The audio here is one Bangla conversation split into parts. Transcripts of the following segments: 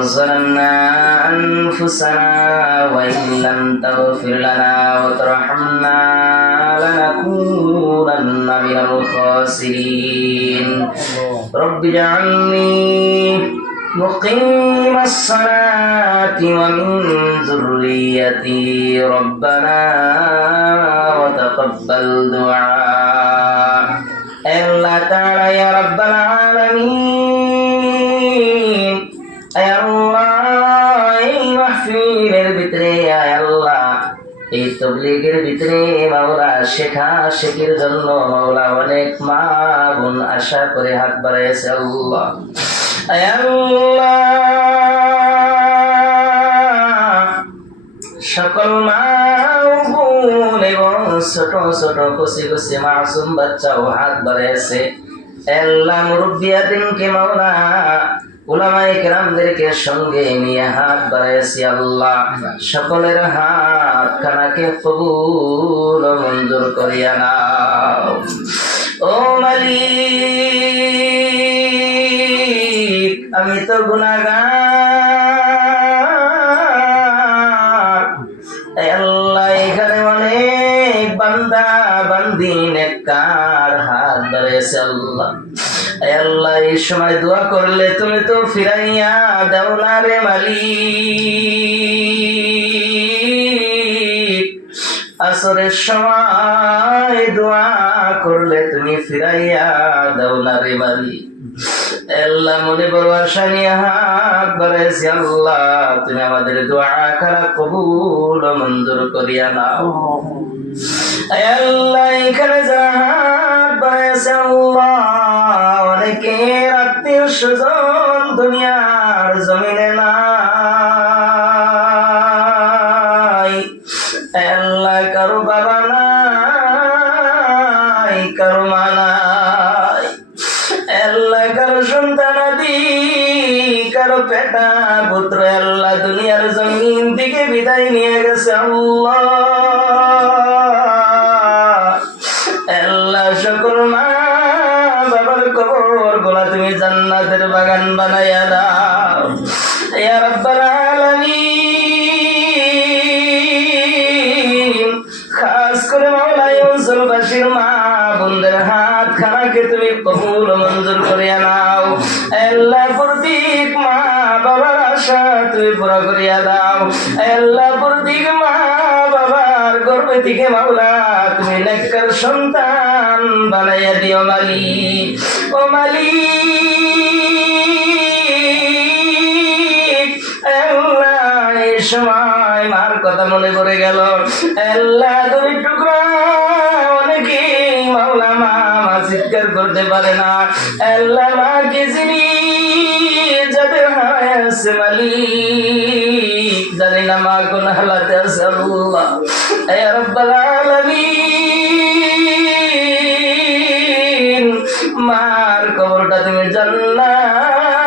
ظلمنا أنفسنا وإن لم تغفر لنا وترحمنا لنكونن من الخاسرين رب اجعلني مقيم الصلاة ومن ذريتي ربنا وتقبل دعاء الله تعالى يا رب মাহফিলের ভিতরে আল্লাহ। এই তবলিগের ভিতরে মাওলা শেখা শেখের জন্য মাওলা অনেক মা বোন আশা করে হাত বাড়াইছে আল্লাহ। সকল মা বোন এবং ছোট ছোট কচি কচি মাসুম বাচ্চাও হাত বাড়াইছে আল্লাহ মুরব্বিয়াদিনকে মাওলা কেরামদেরকে সঙ্গে নিয়ে হাত বাড়াইছি আল্লাহ। সকলের হাত খানাকে কবুল মঞ্জুর করিয়া নাও। ও মালিক, আমি তো এই আল্লাহ, এখানে অনেক বান্দা, বান্দি, নেককার হাত ধরেছে আল্লাহ। আল্লাহ, এই সময় দোয়া করলে তুমি তো ফিরাইয়া দাও না রে মালিক। আসরের সময় দোয়া করলে তুমি ফিরাইয়া দাও না রে মালিক। আল্লাহ, মনে বড় আশা নিয়ে হাত বাড়াইছি, আল্লাহ, তুমি আমাদের দোয়া খারাপ কবুল মঞ্জুর করিয়া নাও। আল্লাহ, এখানে যারা স্বজন দুনিয়ার জমিনে নাই। আল্লাহ কারও বাবা নাই, কারও মা নাই। কারও সন্তান আদি, কারও পেটা পুত্র আল্লাহ দুনিয়ার জমিন থেকে বিদায় নিয়ে গেছে আল্লাহ। সকল মা বাবার কবর গোলা তুমি জান্নাতের বাগান বানাইয়া দাও। খাস করে মাওলা মা বোনদের হাত খানাকে তুমি কবুল মঞ্জুর করিয়া নাও। প্রতীক মা বাবার আশা তুমি পুরা করিয়া দাও। আল্লাহ প্রতীক মা থেকে মাওলা, তুমি নেককার সন্তান বানাইয়া দিও মালি। ও মালি সময় মার কথা মনে পড়ে গেল। আল্লাহ তুমি টুকরা, অনেকে মাওলা মা মা চিৎকার করতে পারে না। আল্লাহ মা কে চিনি, যাদের হায় আছে মালিক, জানি না মা কোন হালাতে আছে আল্লাহ। এ রব্বাল আলামিন মার কবরটা তুমি জান্নাতের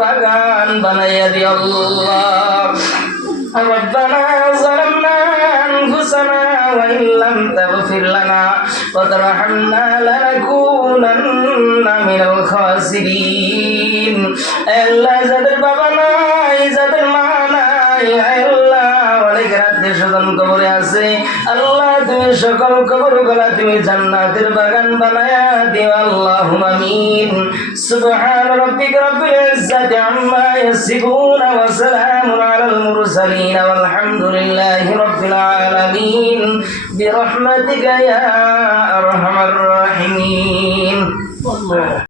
বাগান বানাইয়া দিও আল্লাহ ربنا ظلمنا أنفسنا وإن لم تغفر لنا وترحمنا لنكونن من الخاسرين আল্লাহ যাদের বাবা আত্মীয় স্বজন কবরে আছে আল্লাহ তুমি সকল কবর গলা তুমি জান্নাতের বাগান বানায়া দিও আল্লাহ আমিন সুবহান রাব্বিকা রাব্বিল ইজ্জাতি আম্মা ইয়াসিফুন ওয়া সালামুন আলাল মুরসালিন ওয়ালহামদুলিল্লাহি রাব্বিল আলামিন برحمتك يا أرحم الراحمين